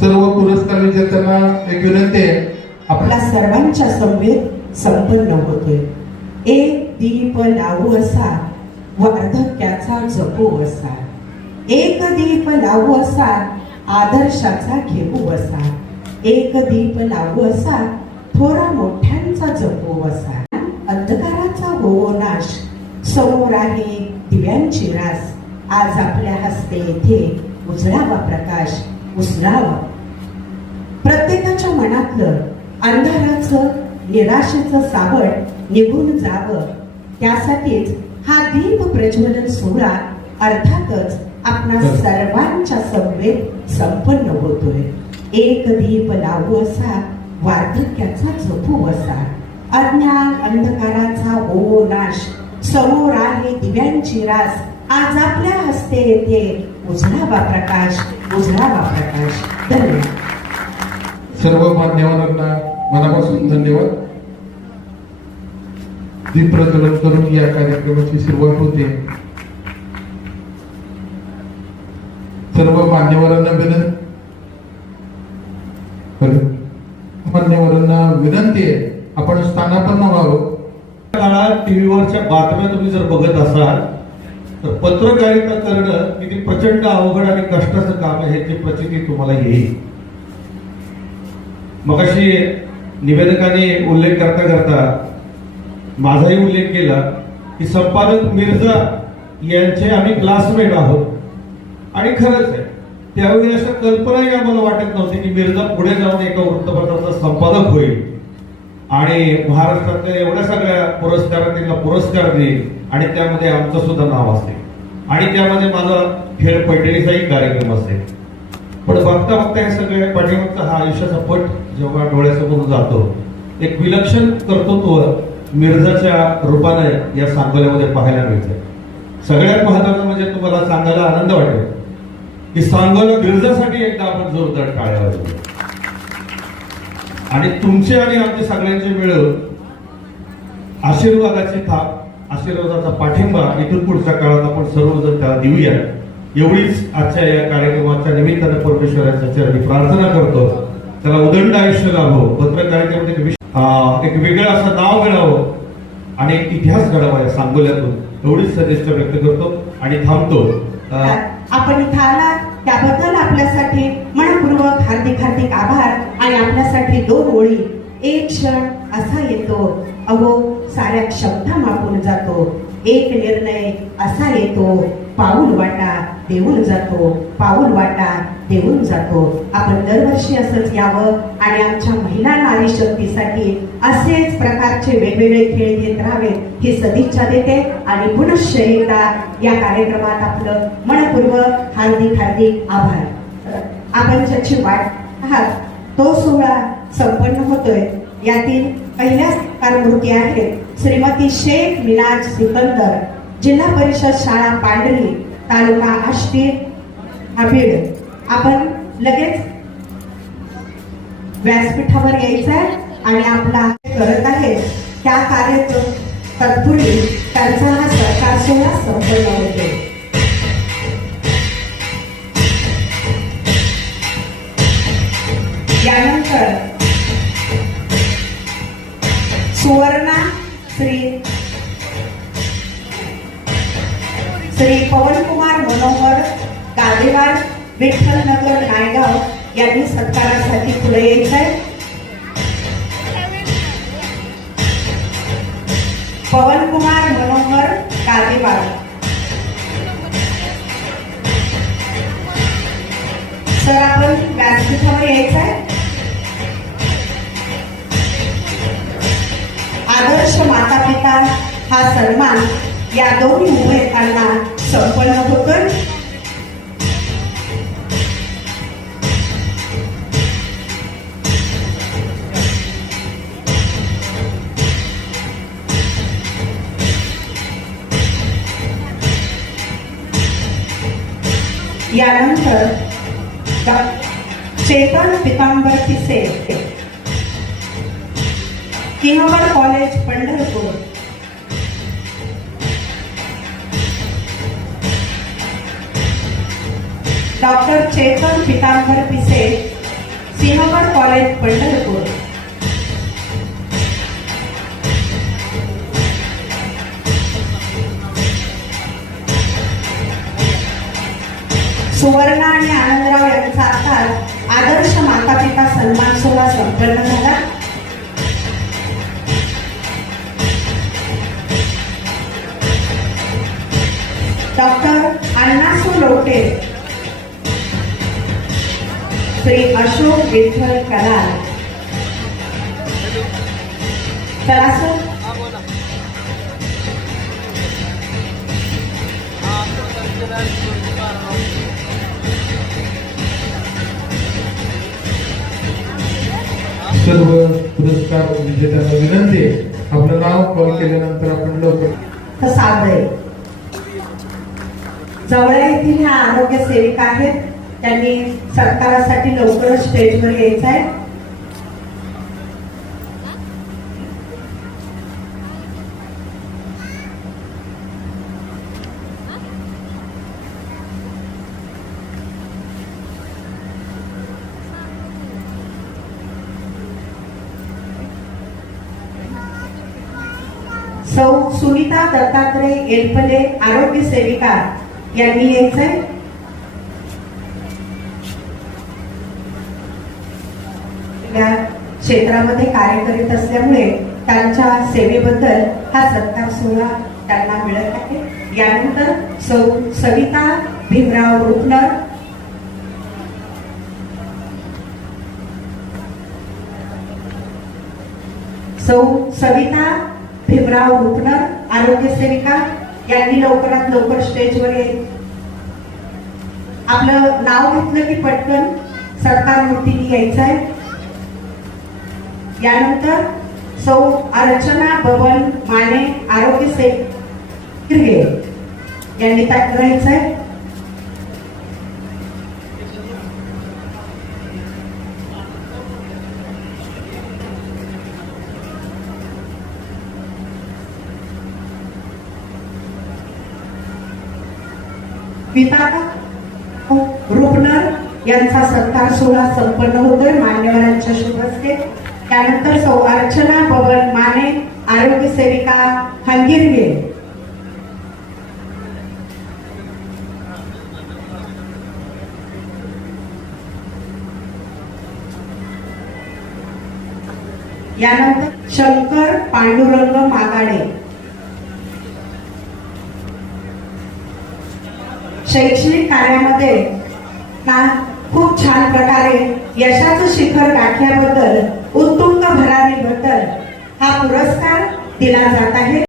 सर्व पुरस्कार विजेत्यांना एक विनंती आहे. आपल्या आपला सर्वांच्या समवेत संपन्न होतोय. एक दीप लावू असा व अर्धक्याचा जपू असा. एक दीप लावू असा आदर्शाचा घेऊ असा. एक दीप लावू असा थोरा मोठ्यांचा जपू असा. अंधकाराचा हो नाश समोर आहे दिव्यांची रास. आज आपल्या हस्ते येथे उजळावा प्रकाश. उजळावा प्रत्येकाच्या मनातलं अंधाराचं निराशेचं सावट निघून जावं. त्यासाठीच हा दीप प्रज्वलन सोहळा अर्थातच आपणा सर्वांच्या समवेत संपन्न होतोय. एक दीप लावू असा वार्धक्याचा जपू असा. अज्ञान अंधकाराचा हो नाश समोर आहे दिव्यांची रास. आज आपल्या हस्ते येते उजळावा प्रकाश. उजळावा प्रकाश धन्यवाद सर्व मान्यवरांना मनापासून धन्यवाद. दीप प्रज्वलन करून या कार्यक्रमाची सुरुवात होते. सर्व मान्यवरांना विनंती. मान्यवरांना विनंती आहे आपण स्थानापन्न व्हावं. काळात टीव्हीवरच्या बातम्या तुम्ही जर बघत असाल तर पत्रकारिता करणं किती प्रचंड अवघड आणि कष्टाचं काम आहे याची प्रचिती तुम्हाला येईल. मगाशी निवेदकाने उल्लेख करता करता माझाही उल्लेख केला की संपादक मिर्झा यांचे आम्ही क्लासमेट आहोत. आणि खरंच आहे त्यावेळी अशा कल्पनाही आम्हाला वाटत नव्हती की मिर्झा पुढे जाऊन एका वृत्तपत्राचा संपादक होईल. आणि महाराष्ट्रातल्या एवढ्या सगळ्या पुरस्कारांना पुरस्कार देईल आणि त्यामध्ये आमचं सुद्धा नाव असते. आणि त्यामध्ये माझा खेळ पैठणीचाही कार्यक्रम असते. पण बघता बघता हे सगळे पाठीमागचा हा आयुष्याचा पट जेव्हा डोळ्यासमोर जातो एक विलक्षण कर्तृत्व मिर्झाच्या रूपाने या सांगोल्यामध्ये पाहायला मिळते. सगळ्यात महत्वाचं म्हणजे तुम्हाला सांगायला आनंद वाटेल की सांगोला मिर्झासाठी एकदा आपण जोरदार टाळ्या वाजवू आणि तुमचे आणि आमचे सगळ्यांचे मिळून आशीर्वादाची थाप आशीर्वादाचा पाठिंबा इथून पुढच्या काळात आपण सर्वजण त्याला देऊया. एवढीच आजच्या या कार्यक्रमाच्या निमित्तानं परमेश्वराच्या चरणी प्रार्थना करतो. त्याला उदंड आयुष्य लाभो. पत्रकारितेमध्ये एक एक वेगळं असं नाव मिळावं आणि एक इतिहास घडावा या सांगोल्यातून. एवढीच सदिष्ट व्यक्त करतो आणि थांबतो. आपण इथं आला त्याबद्दल आपल्यासाठी मनपूर्वक हार्दिक हार्दिक आभार आणि आपल्यासाठी दोन ओळी. एक क्षण असा येतो अहो साऱ्या क्षमता मापून जातो. एक निर्णय असा येतो पाऊल वाटा देऊन जातो पाऊल वाटा देऊन जातो. आपण दरवर्षी असंच यावं आणि आमच्या महिला नारी शक्तीसाठी असेच प्रकारचे वेगवेगळे खेळ घेत राहावेत ही सदिच्छा देते. आणि पुनश्च एकदा या कार्यक्रमात आपलं मनपूर्वक हार्दिक हार्दिक आभार. आपण ज्याची वाट आहात तो सोहळा संपन्न होतोय. यातील पहिल्याच कारमूर्ती आहेत श्रीमती शेख मिनाज सिकंदर जिल्हा परिषद शाळा पांढरी तालुका आष्टी हाबीड आपण लगेच व्यासपीठावर यायचं आहे आणि आपला करत आहे. त्या कार्य तत्पूर्वी त्यांचा हा सरकार सोहळा संपन्न होतो. यानंतर सुवर्णा श्री श्री पवनकुमार मनोहर गादेवार विठ्ठल नगर नायगाव यांनी सत्कारासाठी पुढे यायचंय. पवनकुमार मनोहर गादेवार सर आपण व्यासपीठावर यायचं आहे पिता हा सन्मान या दोन उमेदवारांना संपन्न होतोय. यानंतर Chetan Pitambar Pise Kinwat college Pandharpur. Doctor Chetan Pitambar Pise Sinhagad college Pandharpur. Suvarna आणि आनंदराव यांचा आकार आदर्श माता पिता सन्मान सोहळा संपन्न झाला. डॉक्टर अण्णासू लोटे श्री अशोक विठ्ठल चला सर। सर्व पुरस्कार विजेत्यांना विनंती. आहे. आपलं नाव कॉल केल्यानंतर आपण लवकर साधय जवळ येथील ह्या आरोग्य सेविका आहेत. त्यांनी सत्कारासाठी लवकरच स्टेजवर यायचं आहे. सौ सुनीता दत्तात्रय एलपले आरोग्य सेविका. यांनी यायचंय या क्षेत्रामध्ये कार्य करीत असल्यामुळे त्यांच्या सेवेबद्दल हा सत्कार सोहळा त्यांना मिळत आहे. यानंतर सौ सविता भीमराव रुपनर सौ सविता भीमराव रुपनर आरोग्य सेविका यांनी लवकरात लवकर स्टेजवर येईल. आपलं नाव घेतलं की पटकन सरकार मूर्तीने यायचं आहे यानंतर सौ अर्चना बबन माने आरोग्य से हिरगे यांनी त्यात राहायचं आहे पिता यांचा सत्कार सोहळा संपन्न होतोय. मान्यवरांच्या शुभ हस्ते त्यानंतर सौ अर्चना पवन माने आरोग्य सेविका हंगिरगे यानंतर शंकर पांडुरंग मागाडे. शैक्षणिक कार्यामध्ये ना खूप छान प्रकारे यशाचं शिखर गाठल्याबद्दल उत्तुंग भरारीबद्दल हा पुरस्कार दिला जात आहे.